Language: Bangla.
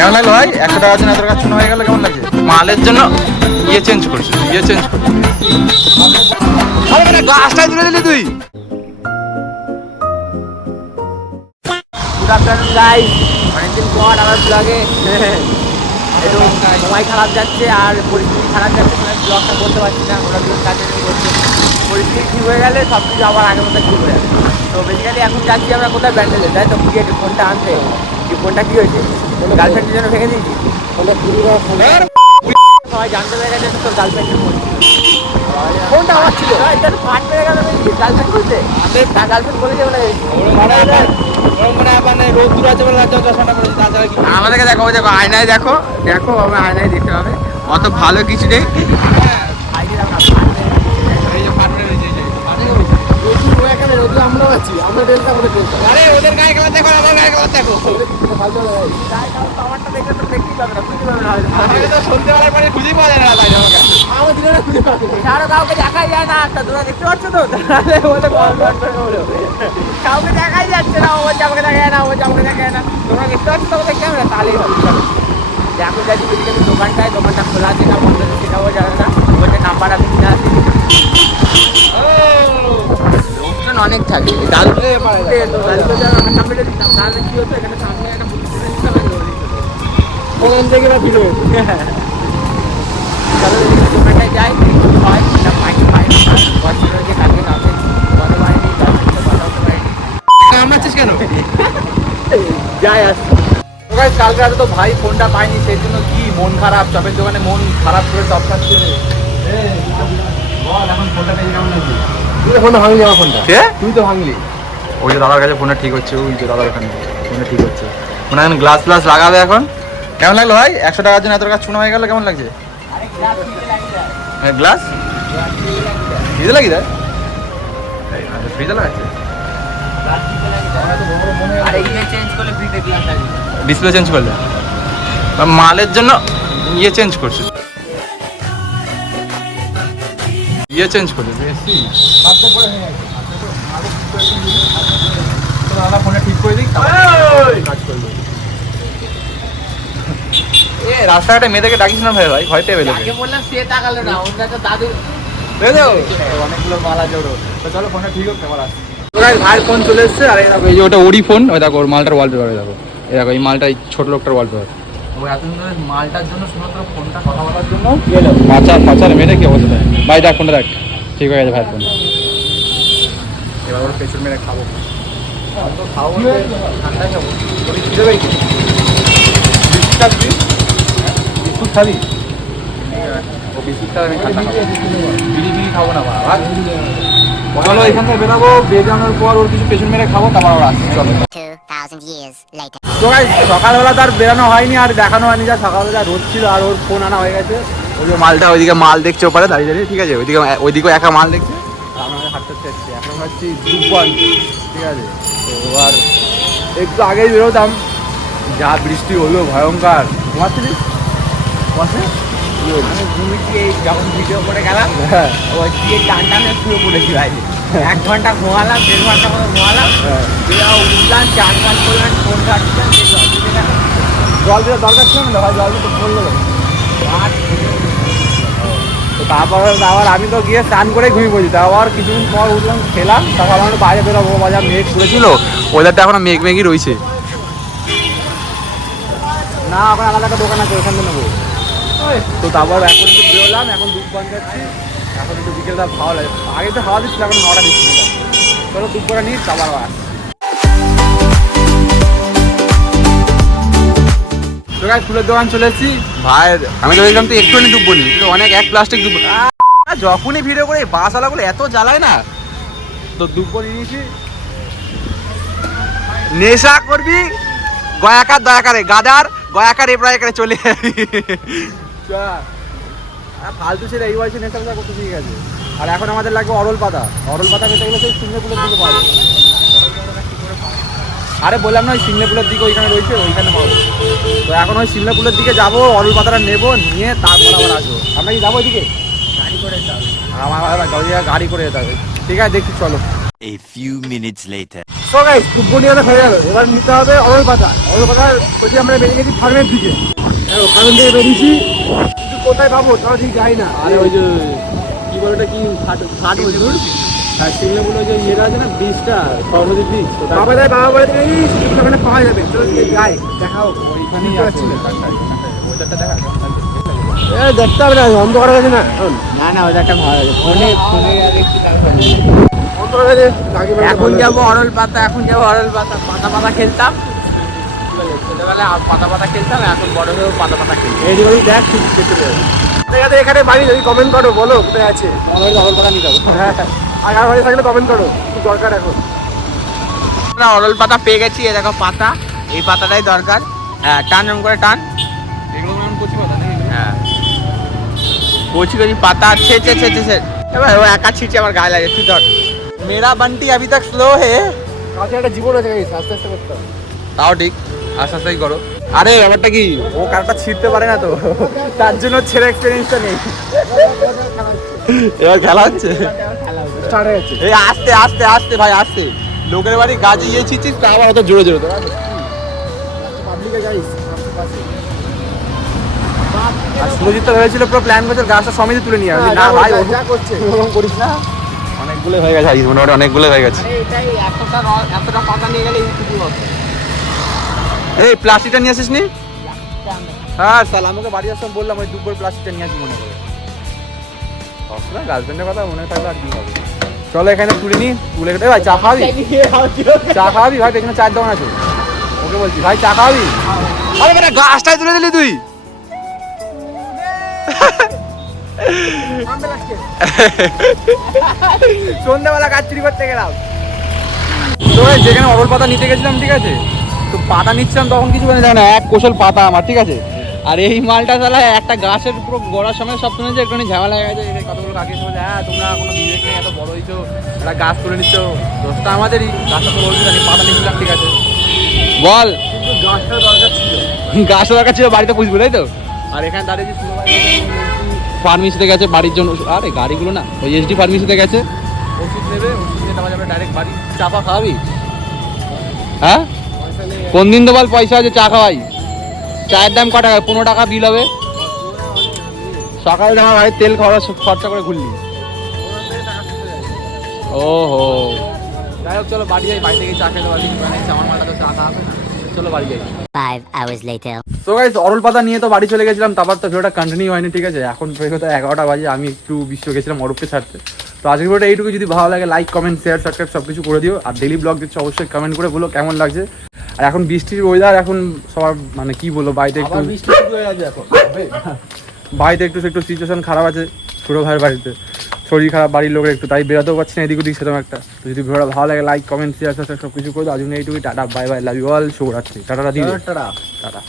কেমন লাগলো ভাই? 100 টাকার জন্য এত টাকা চুন হয়ে গেল, কেমন লাগছে? মালের জন্য চেঞ্জ করছিস, চেঞ্জ করছিস। গ্লাসটাই তুলে দিলি তুই। গুড আফটারনুন গাইস, অনেকদিন পর আমার ব্লগে একটু সময় খারাপ যাচ্ছে আর পরিস্থিতি খারাপ যাচ্ছে, মানে ব্লগটা করতে পারছি না। ওরা দুজন কাজে করছে, পরিস্থিতি ঠিক হয়ে গেলে সব কিছু আবার আগের মতো ঠিক হয়ে যাবে। তো বেসিক্যালি এখন যাচ্ছি আমরা কোথায় ব্যান্ডেলে, তাই তো ক্রিকেট ফোনটা আনতে। কি ফোনটা কী হয়েছে? গার্লফ্রেন্ডের জন্য ভেঙে দিয়েছি ফোনটা, সবাই জানতে পেরে গেছে তোর গার্লফ্রেন্ডের ফোন ফোনটা আমার ছিল। ফাট পেয়ে গেল গার্লফ্রেন্ড করতে, গার্লফ্রেন্ড বলেছে বলে রোদ্দুর আছে বলে চশমাটা পড়েছে, তাছাড়া কি? আমাদেরকে দেখো, দেখো আয়নায়, দেখো দেখো আমি আয়নায় দেখতে হবে, অত ভালো কিছু নেই। আমরাও আছি, আমরা ডেলটা করে ফেলতাম। আরে ওদের গায়ে খেলা দেখো, আমার গায়ে খেলা দেখো। আমারটা দেখলে তো দেখতেই পাবে না, খুঁজে পাবে না। আমি তো শুনতে পারার পরে খুঁজে পাওয়া যায় না ভাই আমাকে। আমার দিলে না খুঁজে পাবে না, আরো কাউকে দেখাই যায় না। আচ্ছা তোমরা দেখতে পাচ্ছ তো? তাহলে বলে কাউকে দেখাই যাচ্ছে না, ও বলছে আমাকে দেখা যায় না, ও বলছে আমাকে দেখা যায় না। তোমরা দেখতে পাচ্ছ তো আমাদের ক্যামেরা, তাহলেই হবে। দেখো যাচ্ছি বেসিক্যালি দোকানটায়, দোকানটা খোলা আছে না বন্ধ আছে সেটাও জানে না। বলছে নাম্বার আমি কিনে আসি, লোকজন অনেক থাকে। তাহলে কি হতো, এখানে সামনে একটা ওখান থেকে না ভিড় দোকানটায় যাই, হয় না পাইনি পাইনি বছর যে কালকে কাছে বড় বাড়ি কথা হতে পারিনি। কামড়াচ্ছিস কেন? যাই আসছি। কালকে রাতে তো ভাই ফোনটা পাইনি, সেই জন্য কি মন খারাপ, চপের দোকানে মন খারাপ করে চপ খাচ্ছে। বল এখন ফোনটা পেয়ে কেমন লাগছে? তুই ফোনটা ভাঙলি, আমার ফোনটা কে? তুই তো ভাঙলি। ওই যে দাদার কাছে ফোনটা ঠিক হচ্ছে, ওই যে দাদার ওখানে ফোনটা ঠিক হচ্ছে। মানে এখন গ্লাস ফ্লাস লাগাবে এখন। কেমন লাগলো ভাই? 100 টাকার জন্য এত টাকা চুন হয়ে গেল, কেমন লাগছে? গ্লাস ফ্রিজে লাগিয়ে দেয়, ফ্রিজে লাগাচ্ছে। আর এইটা চেঞ্জ করলে ফ্রিতে গ্লাস আসবে। ডিসপ্লে চেঞ্জ করলে মালের জন্য চেঞ্জ করছিস, চেঞ্জ করছিস। দাদা ফোনটা ঠিক করে দিই, কাজ করবে। এ রাস্তাঘাটে মেয়েদেরকে ডাকিস না ভাই, ভাই ভয় পেয়ে গেলে। যাকে বললাম সে তাকালো না, ওর কাছে দাদু অনেকগুলো মালা জোড়ো। তো চলো ফোনটা ঠিক হোক, কেমন আসছে। ভাইয়ের ফোন চলে এসছে। আর এই দেখো, এই যে ওটা ওরি ফোন, ওই দেখো ওর মালটার ওয়ালপেপার, দেখো এই দেখো এই মালটা, এই ছোট লোকটার ওয়ালপেপার। ও এতদিন ধরে মালটার জন্য, শুধুমাত্র ফোনটা কথা বলার জন্য মাচা ফাচার মেরে কি অবস্থা। ভাই দেখ ফোনটা দেখ, ঠিক হয়ে গেছে ভাইয়ের ফোন। এবার ওর পেছন মেরে খাবো। খাবো ঠান্ডাই খাবো। তোর খিদে পেয়েছে? বিস্কুট খাবি? বিস্কুট খাবি? ও বিস্কুট খাবে, আমি ঠান্ডা খাবো। বিড়ি বিড়ি খাবো না বাবা। চলো এখান থেকে বেরাবো, বেরানোর পর ওর কিছু পেছন মেরে খাবো, তারপর ওর আসছে। চলো। 2000 years later. তো গাইস সকালবেলা তার বেরানো হয়নি আর দেখানো হয়নি, যা সকালবেলা যা রোদ ছিল আর ওর ফোন আনা হয়ে গেছে। ওই যে মালটা ওইদিকে মাল দেখছে ওপারে দাঁড়িয়ে দাঁড়িয়ে, ঠিক আছে, ওইদিকেও একা মাল দেখছে। আমাদের হাঁটতে যাচ্ছি, এখন হচ্ছি দুপগঞ্জ, ঠিক আছে। তো এবার একটু আগেই বেরোতাম, যা বৃষ্টি হলো ভয়ঙ্কর। ঘুমাচ্ছিলি? ঘুমাচ্ছে? আমি ঘুমিয়েছি, এই যখন ভিডিও করে গেলাম হ্যাঁ ওই দিয়ে টান টানে শুয়ে পড়েছি ভাই। 1 ঘন্টা ঘুমালাম, 1.5 ঘন্টা মতো ঘুমালাম, হ্যাঁ। উঠলাম, চান টান করলাম, ফোন ঘাটছিলাম, জল দেওয়ার দরকার ছিল না ভাই, জল তো বললো। তো তারপর আবার আমি তো গিয়ে স্নান করে ঘুমিয়ে পড়ছি। আবার কিছুদিন পর উঠলাম, খেলাম, তারপর আমরা বাইরে বেরোবো, বাজার মেঘ করেছিল, ওয়েদারটা এখনো মেঘ মেঘই রয়েছে। না এখন আলাদা একটা দোকান আছে, ওখান থেকে নেবো। তো তারপর এখন একটু বেরোলাম, এখন দুপগঞ্জ যাচ্ছি। এখন একটু বিকেলটা ভালো লাগে, আগে তো হাওয়া দিচ্ছিল, এখন হাওয়াটা দিচ্ছিল না। চলো দুপুরে নিই, তারপর আস। তো গাইস ফুলের দোকান চলে এসেছি ভাইয়ের। আমি তো দেখলাম তো একটুখানি ডুববো নি, কিন্তু অনেক এক প্লাস্টিক ডুববো। যখনই ভিডিও করে বাসওয়ালাগুলো এত জ্বালায় না, তো ডুববো নিয়েছি। নেশা করবি গয়াকার দয়াকারে, গাদার গয়াকার এপ্রায়কারে চলে যাবি। ফালতু ছেলে এই বয়সে নেশা ফেশা করতে শিখে গেছে। আর এখন আমাদের লাগবে অরল পাতা। অরল পাতা পেতে গেলে সেই সিংহেপুলের দিকে পাওয়া যাবে। আরে বললাম না, ওই সিংহেপুলের দিকে ওইখানে রয়েছে, ওইখানে পাবো। তো এখন ওই সিংহেপুলের দিকে যাবো, অরল পাতাটা নেবো, নিয়ে তারপর আবার আসবো। আমরা কি যাবো ওইদিকে? গাড়ি করে যাবে। আমার গাড়ি করে যেতে হবে। ঠিক আছে দেখছি, চলো। A few minutes later. So guys টুকু নিয়ে হয়ে গেল, এবার নিতে হবে অরল পাতা। অরল পাতার বলছি আমরা বেরিয়ে গেছি ফার্মের দিকে। ফার্মের দিকে বেরিয়েছি, কিন্তু কোথায় পাবো তাও ঠিক যাই না। আরে ওই যে কি বলে ওটা, কি ঘাট মজুর তার সিংলাগুলো যে ইয়েটা আছে না, ব্রিজটা, সরনদীর ব্রিজ, বাবা দেয় বাবা বাড়ি থেকে ওখানে পাওয়া যাবে। চলো গিয়ে যাই, দেখাও। ওইখানেই আছে ওয়েদারটা দেখা দেখতে হবে না, অন্ধকার হয়ে গেছে না এখন। না ওটা একটা ভালো আছে, ফোনে একটু অন্ধকার হয়ে গেছে, এখন যাবো অরল পাতা, পাতা খেলতাম ছোটবেলায়, আর পাতা খেলতাম, এখন বড় হয়েও পাতা খেলতাম। এই দিকে দেখ, ঠিক যেতে হবে। এখানে বাড়ি যদি কমেন্ট করো, বলো কোথায় আছে। অরল পাতা নিয়ে যাবো। হ্যাঁ, আর আর বাড়ি থাকলে কমেন্ট করো, কি দরকার এখন। না অরল পাতা পেয়ে গেছি, এ দেখো পাতা, এই পাতাটাই দরকার। হ্যাঁ, টান করে টান। এগুলো মানে কচি পাতা নাকি? হ্যাঁ, কচি পাতা ছে এবার ও একা ছিঁচে আমার গায়ে লাগে। তুই ধর, মেরা বান্টি আভি তক স্লো হে। কাছে একটা জীবন আছে, আস্তে আস্তে করতে হবে। তাও ঠিক, আস্তে আস্তেই করো। আরে ব্যাপারটা কি, ও কারটা ছিঁড়তে পারে না তো, তার জন্য ছেড়ে এক্সপিরিয়েন্সটা নেই। এবার খেলা হচ্ছে। স্টার্ট হয়ে গেছে। এই আস্তে আস্তে আস্তে ভাই, আস্তে। লোকের বাড়ি গাছে ইয়ে ছিচ্ছিস, তা আবার অত জোরে জোরে তো। পাবলিকে গাইস, আর সুরজিৎ তো ভেবেছিল পুরো প্ল্যান করছে গাছটা সমিতি তুলে নিয়ে আসবে। না ভাই, ও যা করছে ওরকম করিস না। অনেকগুলো হয়ে গেছে, আজ মোটামুটি অনেকগুলো হয়ে গেছে। এটাই এতটা পাতা নিয়ে গেলে ইউটিউব হবে। এই প্লাস্টিকটা নিয়ে আসিস নি? হ্যাঁ সাল, আমাকে বাড়ি আসাম বললাম ওই দুপুর প্লাস্টিকটা নিয়ে আসি মনে করে। সবসময় গার্লফ্রেন্ডের কথা মনে থাকলে আর কি হবে। চলো এখানে তুলে নি, তুলে কেটে ভাই চা খাবি? চা খাবি ভাই? এখানে চায়ের দোকান আছে, ওকে বলছি ভাই চা খাবি? আরে বেটা, গাছটাই তুলে দিলি তুই। সন্ধ্যাবেলা গাছ চুরি করতে গেলাম তো যেখানে অরল পাতা নিতে গেছিলাম, ঠিক আছে, তো পাতা নিচ্ছিলাম তখন কিছু মানে জানো না, এক কোশল পাতা আমার, ঠিক আছে। আর এই মালটা তাহলে একটা গাছের পুরো গড়ার সময় সব শুনে যে একটুখানি ঝামেলা হয়ে গেছে। এই কতগুলো কাকে বলে, হ্যাঁ তোমরা কোনো বিবেক নেই, এত বড় হয়েছো, একটা গাছ তুলে নিচ্ছ, দোষটা আমাদেরই। গাছটা তো বলবি জানি, পাতা নিচ্ছিলাম, ঠিক আছে বল। কিন্তু গাছটা দরকার ছিল, গাছটা দরকার ছিল বাড়িতে পুষবো, তাই তো। আর এখানে দাঁড়িয়েছি ফার্মেসিতে গেছে বাড়ির জন্য, আরে গাড়িগুলো না, ওই এসডি ফার্মেসিতে গেছে ওষুধ নেবে, ওষুধ নিয়ে তারপর যাবে ডাইরেক্ট বাড়ি। চাপা খাওয়াবি? হ্যাঁ, কোন দিন তো বল পয়সা আছে চা খাওয়াই। চায়ের দাম ক টাকা? 15 টাকা বিল হবে। সকালে আমার ভাই তেল খরচা করে ঘুরলি। ওহো, যাই হোক চলো বাড়ি যাই, বাড়ি থেকে চা খেতে পারি, আমার মালটা তো চা খাওয়াবে না। চলো বাড়ি যাই। 5 hours later. তো গাইস অরল পাতা নিয়ে তো বাড়ি চলে গেছিলাম, তারপর তো ভিডিওটা কন্টিনিউ হয়নি, ঠিক আছে। এখন তো 11টা বাজে, আমি একটু বিশ্ব গেছিলাম অরূপকে ছাড়তে। তো আজকের ভিডিওটা এইটুকু। যদি ভালো লাগে লাইক কমেন্ট শেয়ার সাবস্ক্রাইব সব কিছু করে দিও। আর ডেলি ব্লগ দিচ্ছ অবশ্যই কমেন্ট করে বলো কেমন লাগছে। আর এখন বৃষ্টির ওয়েদার, এখন সবার মানে কি বলবো, বাড়িতে একটু বাড়িতে একটু সিচুয়েশন খারাপ আছে ছোটো ভাইয়ের বাড়িতে, শরীর খারাপ বাড়ির লোকের একটু, তাই বেরোতেও পারছি না এদিক ওদিক সেরকম একটা। তো যদি ভিডিওটা ভালো লাগে লাইক কমেন্ট শেয়ার সাবস্ক্রাইব সব কিছু করে দাও। আজ এইটুকুই, tata bye bye, love you all, শুভরাত্রি, টাটা দিয়ে টাটা।